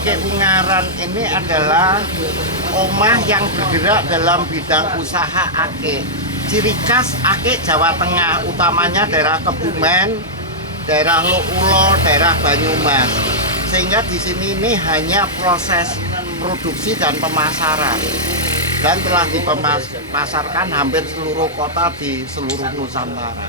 Ake Ungaran ini adalah omah yang bergerak dalam bidang usaha ake. Ciri khas ake Jawa Tengah, utamanya daerah Kebumen, daerah Ulo, daerah Banyumas. Sehingga di sini ini hanya proses produksi dan pemasaran. Dan telah dipasarkan hampir seluruh kota di seluruh Nusantara.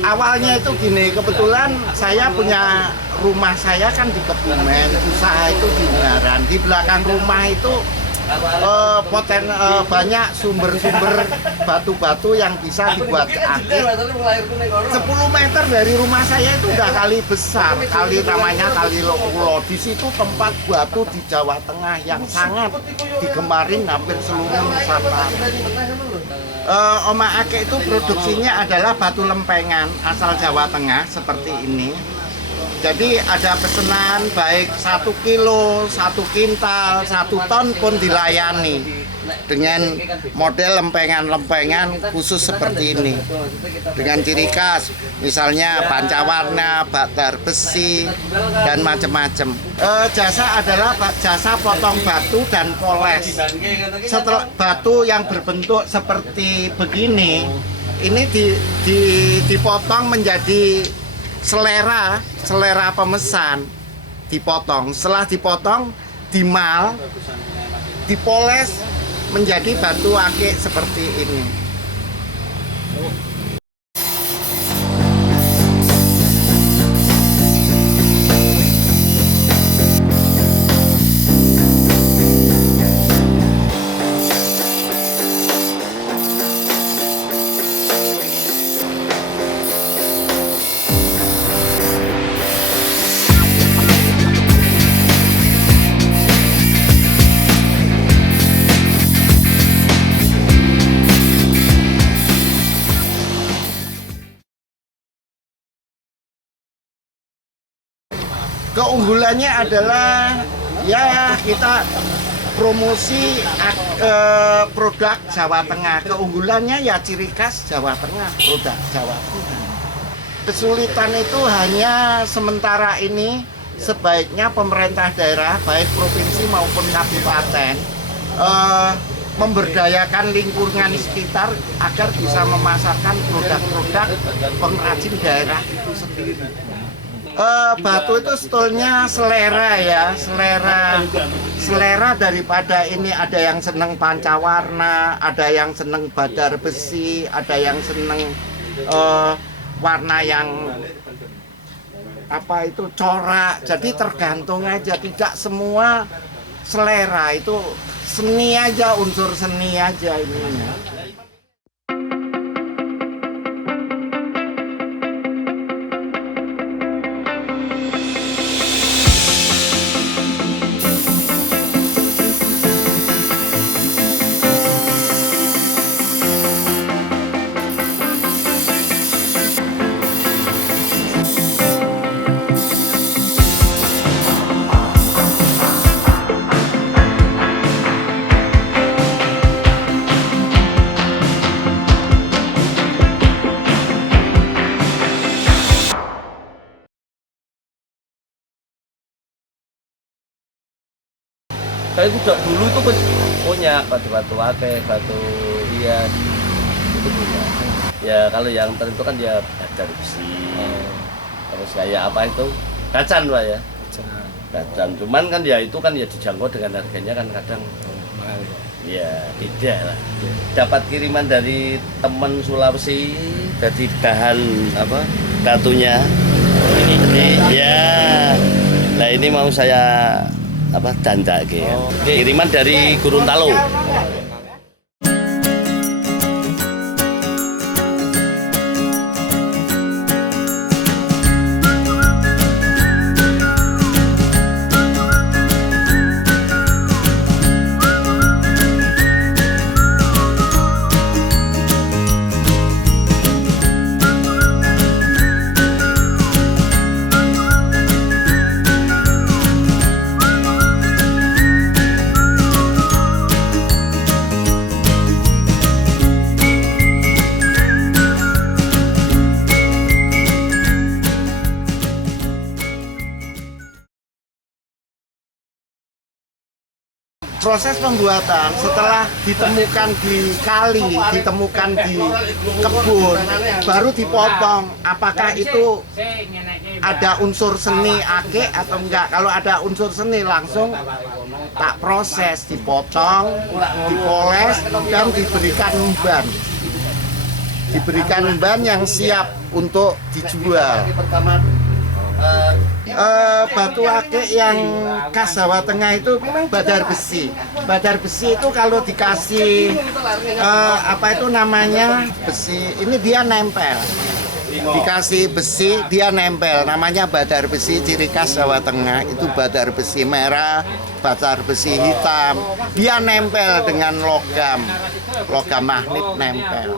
Awalnya itu gini, kebetulan saya punya rumah saya kan di Kebumen, usaha itu di Ungaran. Di belakang rumah itu banyak sumber-sumber batu-batu yang bisa dibuat ake. 10 meter dari rumah saya itu udah kali besar, kali namanya Kali Ulo. Di situ tempat batu di Jawa Tengah yang sangat digemarin hampir seluruh Nusantara. Oma ake itu produksinya adalah batu lempengan asal Jawa Tengah seperti ini. Jadi ada pesanan baik 1 kilo, 1 kintal, 1 ton pun dilayani dengan model lempengan-lempengan khusus seperti ini. Dengan ciri khas, misalnya pancawarna, bakar besi, dan macam-macam. Jasa adalah jasa potong batu dan poles. Setelah batu yang berbentuk seperti begini, ini dipotong menjadi selera pemesan, dipotong. Setelah dipotong, dimal, dipoles menjadi batu ake seperti ini. Keunggulannya adalah ya kita promosi produk Jawa Tengah. Keunggulannya ya ciri khas Jawa Tengah, produk Jawa Tengah. Kesulitan itu hanya sementara ini, sebaiknya pemerintah daerah baik provinsi maupun kabupaten memberdayakan lingkungan sekitar agar bisa memasarkan produk-produk pengrajin daerah itu sendiri. Batu itu sebetulnya selera ya, selera daripada ini. Ada yang seneng pancawarna, ada yang seneng badar besi, ada yang seneng warna yang apa itu corak. Jadi tergantung aja, tidak semua selera itu seni aja, unsur seni aja ini. Saya juga dulu itu punya batu-batu ake, batu hias itu punya. Ya kalau yang tertentu kan dia badar besi, terus kayak apa itu kacan lah ya. Kacan. Cuman kan ya itu kan ya dijangkau dengan harganya kan kadang ya tidak lah. Dapat kiriman dari teman Sulawesi dari bahan apa batunya. Ini ya. Nah ini mau saya apa dandak gitu. Kiriman dari Gorontalo. Proses pembuatan setelah ditemukan di kali, ditemukan di kebun, baru dipotong. Apakah itu ada unsur seni ake atau enggak? Kalau ada unsur seni langsung tak proses, dipotong, dipoles, dan diberikan umban. Diberikan umban yang siap untuk dijual. Batu akik yang khas Jawa Tengah itu badar besi. Badar besi itu kalau dikasih apa itu namanya besi, ini dia nempel. Dikasih besi dia nempel, namanya badar besi. Ciri khas Jawa Tengah itu badar besi merah, badar besi hitam. Dia nempel dengan logam magnet nempel.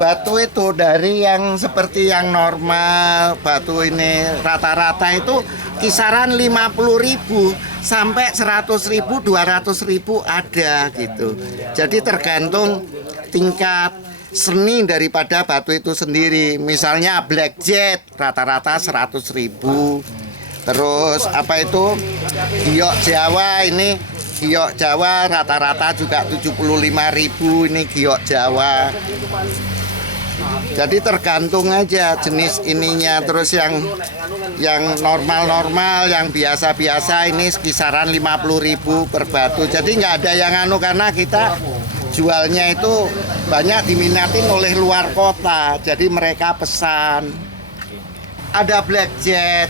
Batu itu dari yang seperti yang normal, batu ini rata-rata itu kisaran 50.000 sampai 100.000, 200.000 ada gitu. Jadi tergantung tingkat seni daripada batu itu sendiri. Misalnya black jet rata-rata 100.000. Terus apa itu giok Jawa, ini giok Jawa rata-rata juga 75.000, ini giok Jawa. Jadi tergantung aja jenis ininya. Terus yang normal-normal, yang biasa-biasa ini kisaran 50.000 per batu. Jadi nggak ada yang anu, karena kita jualnya itu banyak diminatin oleh luar kota. Jadi mereka pesan. Ada black jet,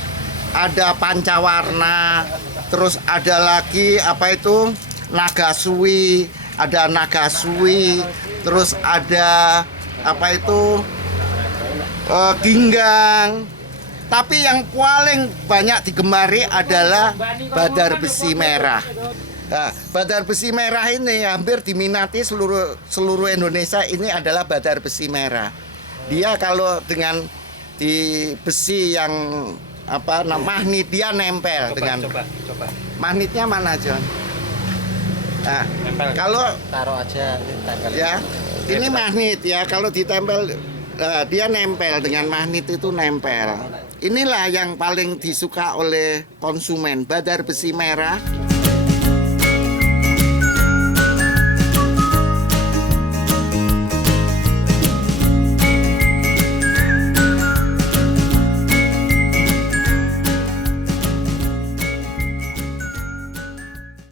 ada pancawarna, terus ada lagi apa itu nagasui, ada nagasui, terus ada apa itu ginggang. Tapi yang paling banyak digemari adalah badar besi merah. Nah, badar besi merah ini hampir diminati seluruh Indonesia. Ini adalah badar besi merah. Dia kalau dengan di besi yang apa magnet, dia nempel dengan magnetnya mana John? Nah, kalau taruh aja ya. Ini magnet ya, kalau ditempel dia nempel dengan magnet itu nempel. Inilah yang paling disuka oleh konsumen, badar besi merah.